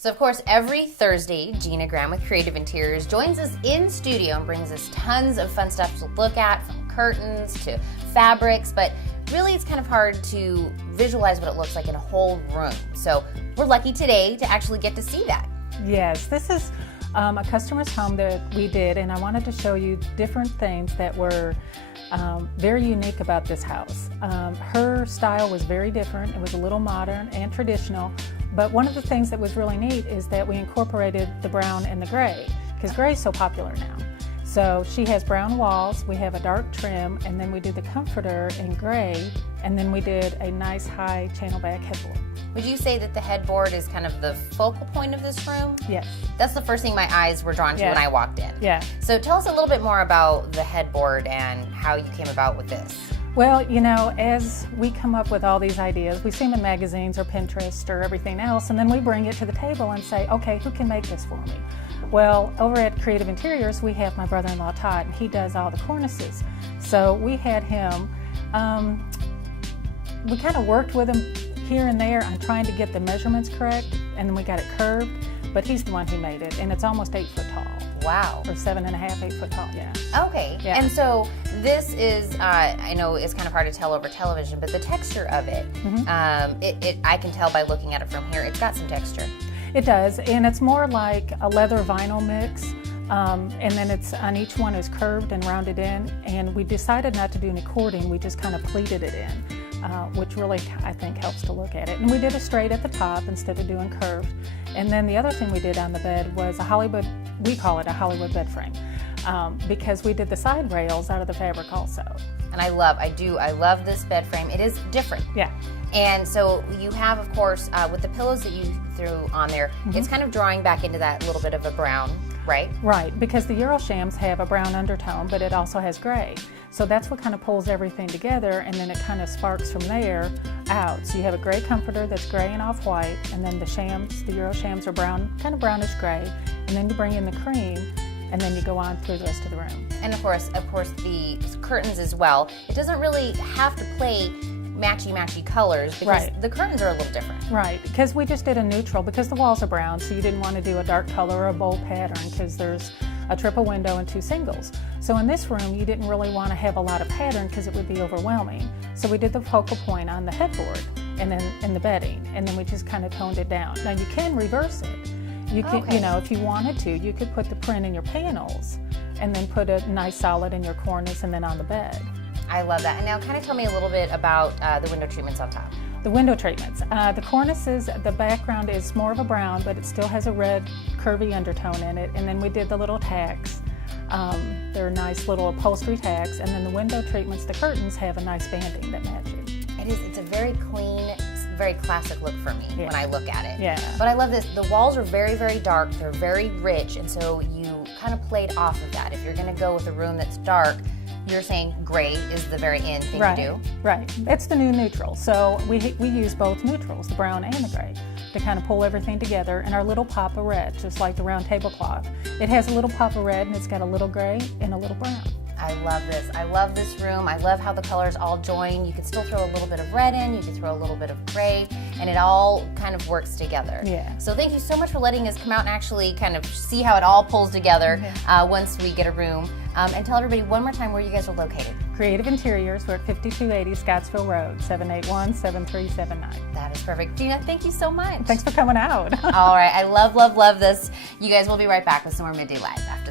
So of course, every Thursday, Gina Graham with Creative Interiors joins us in studio and brings us tons of fun stuff to look at, from curtains to fabrics, but really it's kind of hard to visualize what it looks like in a whole room. So we're lucky today to actually get to see that. Yes, this is a customer's home that we did, and I wanted to show you different things that were very unique about this house. Her style was very different. It was a little modern and traditional, but one of the things that was really neat is that we incorporated the brown and the gray, because gray is so popular now. So she has brown walls, we have a dark trim, and then we did the comforter in gray, and then we did a nice high channel back headboard. Would you say that the headboard is kind of the focal point of this room? Yes. That's the first thing my eyes were drawn to when I walked in. Yeah. So tell us a little bit more about the headboard and how you came about with this. Well, you know, as we come up with all these ideas, we see them in magazines or Pinterest or everything else, and then we bring it to the table and say, okay, who can make this for me? Well, over at Creative Interiors, we have my brother-in-law Todd, and he does all the cornices. So we had him, we kind of worked with him here and there on trying to get the measurements correct, and then we got it curved, but he's the one who made it, and it's almost 8 foot tall. Wow. Or 7.5, 8 foot tall, yeah. Okay, Yeah. And so this is, I know it's kind of hard to tell over television, but the texture of it, I can tell by looking at it from here, it's got some texture. It does, and it's more like a leather vinyl mix, and then it's on each one is curved and rounded in, and we decided not to do any cording, we just kind of pleated it in, which really I think helps to look at it. And we did a straight at the top instead of doing curved. And then the other thing we did on the bed was a Hollywood, we call it a Hollywood bed frame, because we did the side rails out of the fabric also. And I love this bed frame. It is different. Yeah. And so you have, of course, with the pillows that you threw on there, it's kind of drawing back into that little bit of a brown, right? Right, because the Euroshams have a brown undertone, but it also has gray. So that's what kind of pulls everything together, and then it kind of sparks from there out. So you have a gray comforter that's gray and off-white, and then the shams, the Euroshams are brown, kind of brownish gray, and then you bring in the cream, and then you go on through the rest of the room. And of course, the curtains as well. It doesn't really have to play matchy colors because the curtains are a little different. Right, because we just did a neutral because the walls are brown, so you didn't want to do a dark color or a bold pattern because there's a triple window and 2 singles. So in this room, you didn't really want to have a lot of pattern because it would be overwhelming. So we did the focal point on the headboard and then in the bedding, and then we just kind of toned it down. Now you can reverse it. You can, you know, if you wanted to, you could put the print in your panels and then put a nice solid in your cornice and then on the bed. I love that. And now kind of tell me a little bit about the window treatments on top. The window treatments. The cornices, the background is more of a brown, but it still has a red curvy undertone in it. And then we did the little tacks. They're nice little upholstery tacks. And then the window treatments, the curtains have a nice banding that matches. It's a very clean, very classic look for me when I look at it. Yeah. But I love this. The walls are very dark. They're very rich. And so you kind of played off of that. If you're going to go with a room that's dark, you're saying gray is the very in thing to do? Right. It's the new neutral. So we use both neutrals, the brown and the gray, to kind of pull everything together. And our little pop of red, just like the round tablecloth. It has a little pop of red and it's got a little gray and a little brown. I love this. I love this room. I love how the colors all join. You can still throw a little bit of red in, you can throw a little bit of gray, and it all kind of works together. Yeah. So thank you so much for letting us come out and actually kind of see how it all pulls together once we get a room. And tell everybody one more time where you guys are located. Creative Interiors, we're at 5280 Scottsville Road, 781-7379. That is perfect. Gina, thank you so much. Thanks for coming out. All right. I love this. You guys will be right back with some more Midday Live after